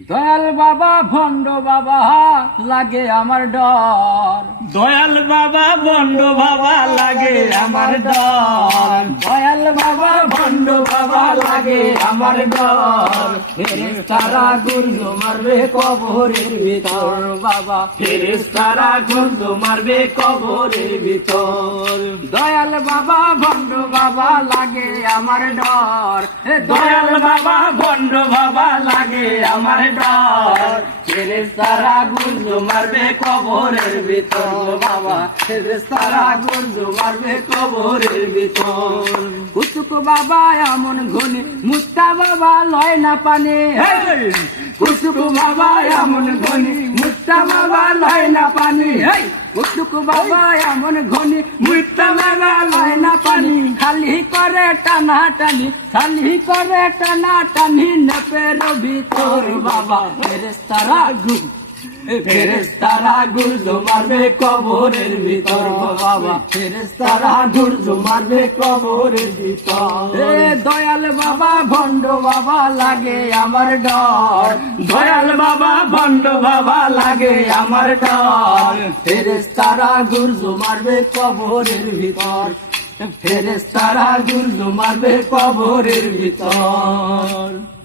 দয়াল বাবা ভণ্ড বাবা লাগে আমার ডর, দয়াল বাবা বন্ড বাবা লাগে আমার ডর, দয়াল বাবা ভণ্ড বাবা লাগে আমার ডর। ফেরেশতারা গুরজো মারবে কবরের ভিতর বাবা, ফেরেশতারা গুরজো মারবে কবরের ভিতর। দয়াল বাবা ভণ্ড বাবা লাগে আমার ডর, দয়াল বাবা বন্ড বাবা লাগে আমার ডর, ফেরেশতারা গুরজো মারবে কবরের ভিতর বাবা, ফেরেশতারা গুরজো মারবে কবরের ভিতর। কুতুক বাবা এমন ঘনি মুস্তা বাবা লয় না পানি, কুতুক বাবা এমন ঘনি মুস্তা বাবা লয় না পানি, কুতুক বাবা এমন ঘনি মুস্তা বাবা লয় না পানি। খালি করে টানা টানি, খালি করে টানা টানি নেপের ভিতর বাবা। ফেরেশতারা ফেরেশতারা গুরজো মারবে কবরের ভিতর বাবা, ফেরেশতারা গুরজো মারবে কবরের ভিতর। দয়াল বাবা ভণ্ড বাবা লাগে আমার ডর, দয়াল বাবা বন্ড বাবা লাগে আমার ডর, ফেরেশতারা গুরজো মারবে কবরের ভিতর, ফেরেশতারা গুরজো মারবে কবরের ভিতর।